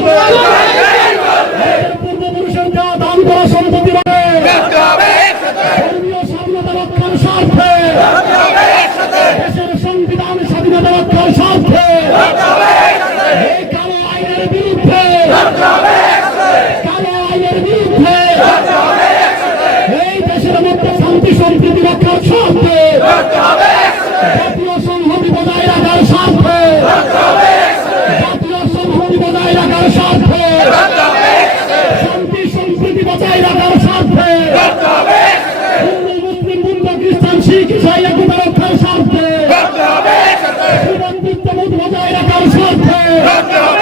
Yeah. বজায় রাখার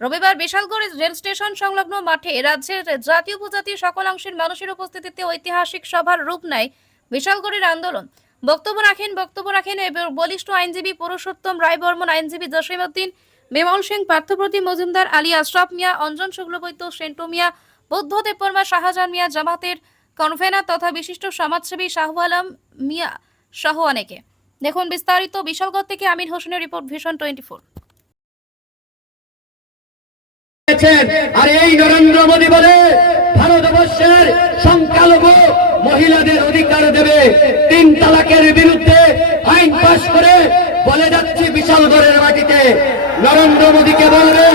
রবিবার বিশালগড় রেল স্টেশন সংলগ্ন মাঠে রাজ্যের জাতীয় উপজাতি সকল অংশের মানুষের উপস্থিতিতে ঐতিহাসিক সভার রূপ নেয় বিশালগড়ের আন্দোলন বক্তব্য রাখেন বক্তব্য রাখেন বলিষ্ঠ আইনজীবী পুরুষোত্তম রায় বর্মন আইনজীবী জসিমউদ্দিন বিমল সিং পার্থপ্রতিম মজুমদার, আলী আশরাফ মিয়া, অঞ্জন শুক্লবৈদ্য, সেন্টু মিয়া, বৌদ্ধ দেববর্মা, শাহজাহান মিয়া জামাতের কনভেনার তথা বিশিষ্ট সমাজসেবী শাহু আলম মিয়া সহ অনেকে দেখুন বিস্তারিত বিশালগড় থেকে আমির হোসেনের রিপোর্ট ভিশন টোয়েন্টি ফোর। আর এই নরেন্দ্র মোদী বলে ভারতবর্ষের সংখ্যালঘু মহিলাদের অধিকার দেবে। তিন তালাকের বিরুদ্ধে আইন পাশ করে বলে যাচ্ছি বিশালগড়ের মাটিতে। নরেন্দ্র মোদীকে বলবে,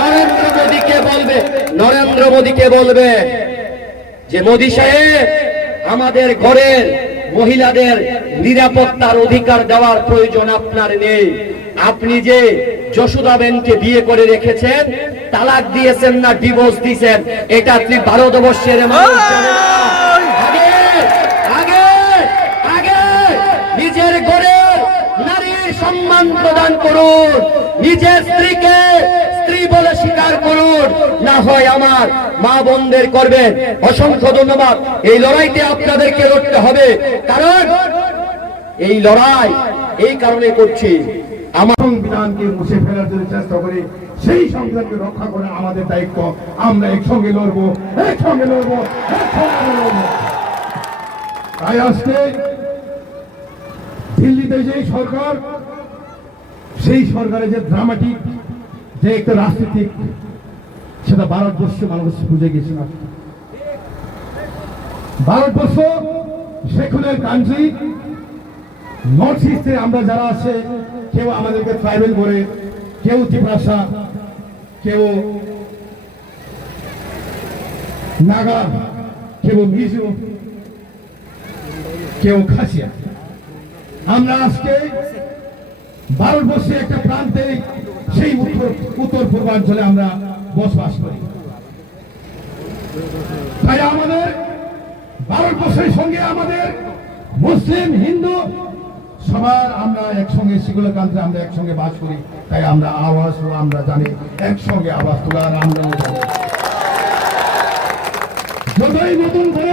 নরেন্দ্র মোদীকে বলবে, নরেন্দ্র মোদীকে বলবে যে মোদী সাহেব, আমাদের ঘরের মহিলাদের নিরাপত্তার অধিকার দেওয়ার প্রয়োজন আপনার নেই। আপনি যে যশোদাবেনকে বিয়ে করে রেখেছেন তালাক দিয়েছেন না ডিভোর্স দিয়েছেন। এটা আপনি ভারতবর্ষের মানুষ জানে না। আগে আগে আগে নিজের ঘরের নারীর সম্মান প্রদান করুন। নিজের স্ত্রীকে স্ত্রী বলে স্বীকার করুন। না হয় আমার মা বোনদের করবেন। অসংখ্য ধন্যবাদ। এই লড়াইতে আপনাদেরকে লড়তে হবে। কারণ এই লড়াই এই কারণে করছি। আমার সংবিধানকে মুছে ফেলার জন্য চেষ্টা করি, সেই সংবিধানকে রক্ষা করে আমাদের দায়িত্ব। আমরা একসঙ্গে লড়বো একসঙ্গে লড়বো একসঙ্গে লড়বো। তাই আজকে দিল্লিতে যে সরকার, সেই সরকারের যে ড্রামাটিক যে একটা রাজনীতিক, সেটা ভারতবর্ষ মানুষ বুঝে গেছে না। ভারতবর্ষ সেকুলার কান্ট্রি নর্থ ইস্টে আমরা যারা আছে কেউ আমাদেরকে ট্রাইবেল বলে, কেউ ত্রিভাষা কেউ নাগা, কেউ মিজো, কেউ খাসিয়া। আমরা আজকে ভারতবর্ষের একটা প্রান্তে সেই উত্তর উত্তর পূর্বাঞ্চলে আমরা বসবাস করি। তাই আমাদের ভারতবর্ষের সঙ্গে আমাদের মুসলিম, হিন্দু সবার আমরা একসঙ্গে, সেগুলো কান্ত্রে আমরা একসঙ্গে বাস করি, তাই আমরা আওয়াজ ও আমরা জানি, একসঙ্গে আওয়াজ তোলার আমরা যতই নতুন করে